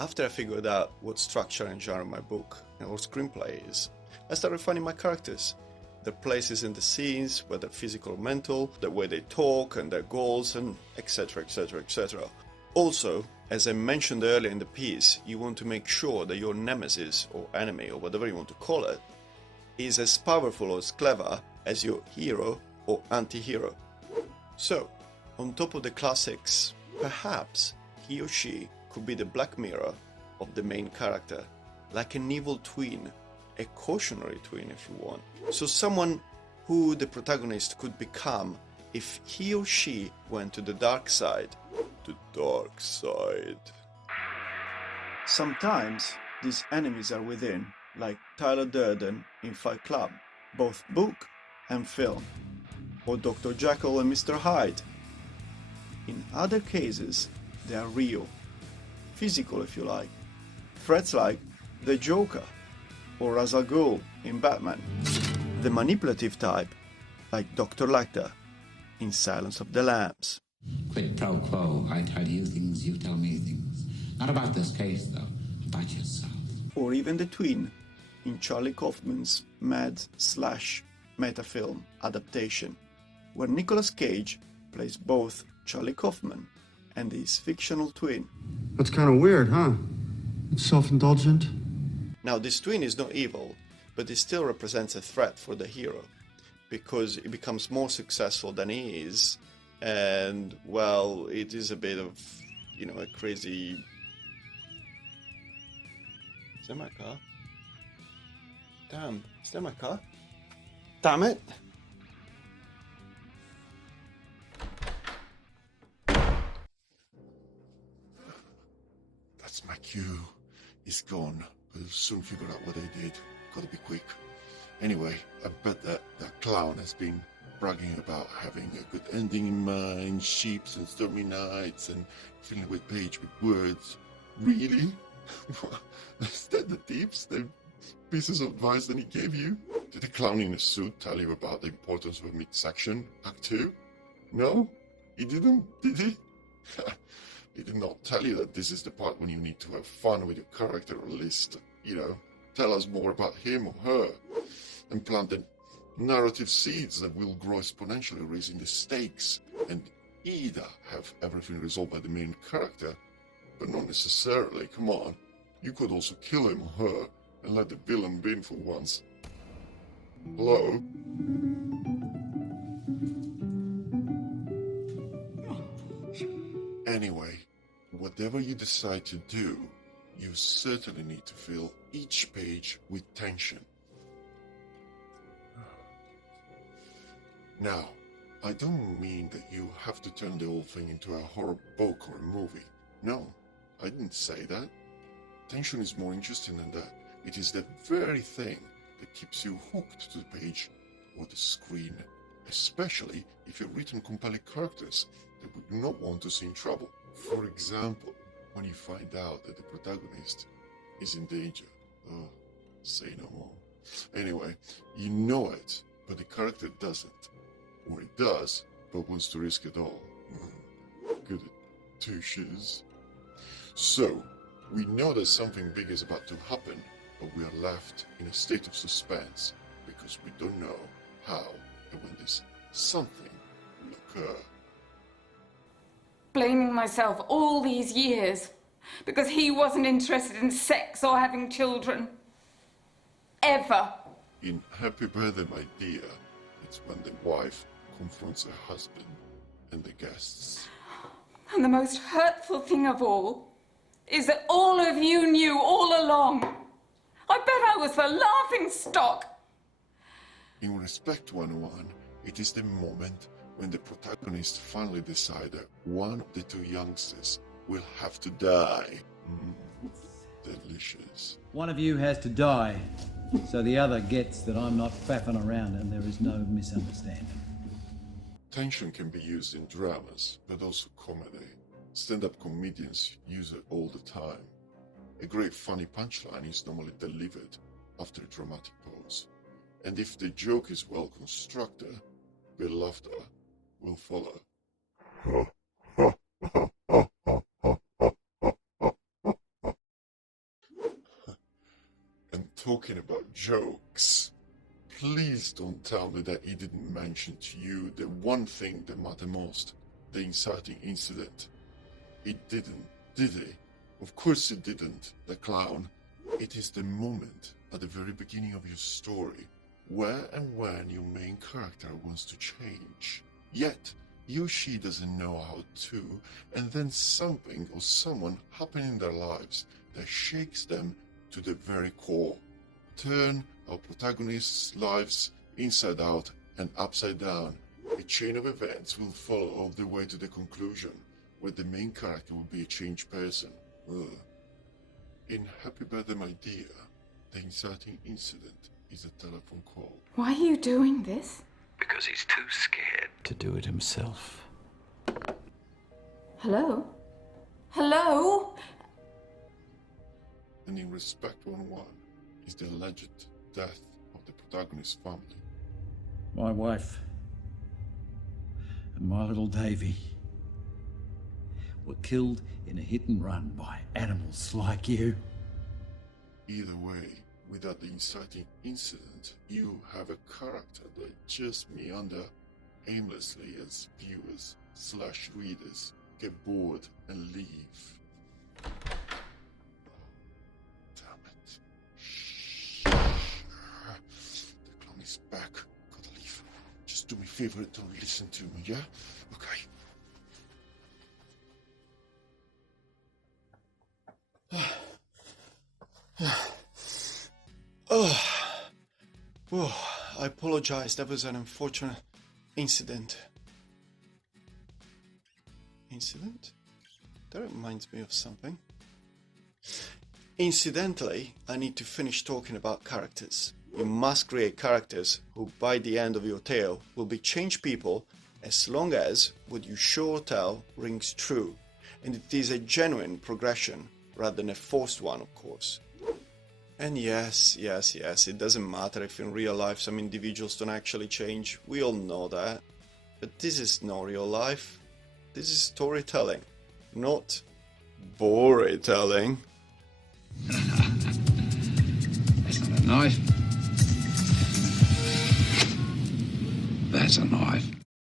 After I figured out what structure and genre my book or screenplay is, I started finding my characters, their places in the scenes, whether physical or mental, the way they talk and their goals, and etc, etc, etc. Also, as I mentioned earlier in the piece, you want to make sure that your nemesis or enemy or whatever you want to call it is as powerful or as clever as your hero or anti-hero. So, on top of the classics, perhaps he or she could be the black mirror of the main character, like an evil twin, a cautionary twin if you want. So someone who the protagonist could become if he or she went to the dark side. The dark side. Sometimes these enemies are within, like Tyler Durden in Fight Club, both book and film, or Dr. Jekyll and Mr. Hyde. In other cases, they are real, physical if you like, threats like the Joker or Ra's al Ghul in Batman. The manipulative type, like Dr. Lecter in Silence of the Lambs. Quid pro quo, I tell you things, you tell me things. Not about this case, though, about yourself. Or even the twin in Charlie Kaufman's mad/meta-film adaptation, where Nicolas Cage plays both Charlie Kaufman and his fictional twin. That's kind of weird, huh? It's self-indulgent. Now, this twin is not evil, but it still represents a threat for the hero, because he becomes more successful than he is, and, well, it is a bit of, you know, a crazy... Is that my car? Damn, is that my car? Damn it! That's my cue. He's gone. We'll soon figure out what they did. Gotta be quick. Anyway, I bet that clown has been bragging about having a good ending in mind, sheeps and stormy nights, and filling with page with words. Really? Is that the tips, the pieces of advice that he gave you? Did the clown in a suit tell you about the importance of a midsection, Act 2? No? He didn't, did he? He did not tell you that this is the part when you need to have fun with your character, or at least, you know, tell us more about him or her, and plant the narrative seeds that will grow exponentially, raising the stakes, and either have everything resolved by the main character, but not necessarily, come on. You could also kill him or her, and let the villain win for once. Hello? Anyway, whatever you decide to do, you certainly need to fill each page with tension. Now, I don't mean that you have to turn the whole thing into a horror book or a movie. No, I didn't say that. Tension is more interesting than that. It is the very thing that keeps you hooked to the page or the screen, especially if you've written compelling characters that would not want to see in trouble. For example, when you find out that the protagonist is in danger. Oh, say no more. Anyway, you know it, but the character doesn't. Or it does, but wants to risk it all. Good at touches. So, we know that something big is about to happen, but we are left in a state of suspense because we don't know how and when this something will occur. Blaming myself all these years because he wasn't interested in sex or having children. Ever. In Happy Birthday, My Dear, it's when the wife confronts her husband and the guests. And the most hurtful thing of all is that all of you knew all along. I bet I was the laughing stock. In Respect 101, it is the moment when the protagonist finally decides that one of the two youngsters will have to die. Delicious. One of you has to die, so the other gets that I'm not faffing around and there is no misunderstanding. Tension can be used in dramas, but also comedy. Stand-up comedians use it all the time. A great funny punchline is normally delivered after a dramatic pause. And if the joke is well constructed, the laughter will follow. jokes. Please don't tell me that he didn't mention to you the one thing that mattered most, the inciting incident. He didn't, did he? Of course he didn't, the clown. It is the moment at the very beginning of your story where and when your main character wants to change. Yet, he or she doesn't know how to, and then something or someone happens in their lives that shakes them to the very core. Turn our protagonists' lives inside out and upside down. A chain of events will follow all the way to the conclusion, where the main character will be a changed person. Ugh. In Happy Birthday My Dear, the inciting incident is a telephone call. Why are you doing this? Because he's too scared To do it himself. Hello? Hello? And in Respect 101 is the alleged death of the protagonist's family. My wife and my little Davy were killed in a hit and run by animals like you. Either way, without the inciting incident, you have a character that just meander aimlessly as viewers/readers get bored and leave. Damn it. Shh. The clown is back. Gotta leave. Just do me a favor and don't listen to me, yeah? Okay. I apologize. That was an unfortunate incident. Incident? That reminds me of something. Incidentally, I need to finish talking about characters. You must create characters who, by the end of your tale, will be changed people as long as what you show or tell rings true, and it is a genuine progression rather than a forced one, of course. And yes, it doesn't matter if in real life some individuals don't actually change. We all know that. But this is not real life. This is storytelling, not boring-telling. That's not a knife. That's a knife.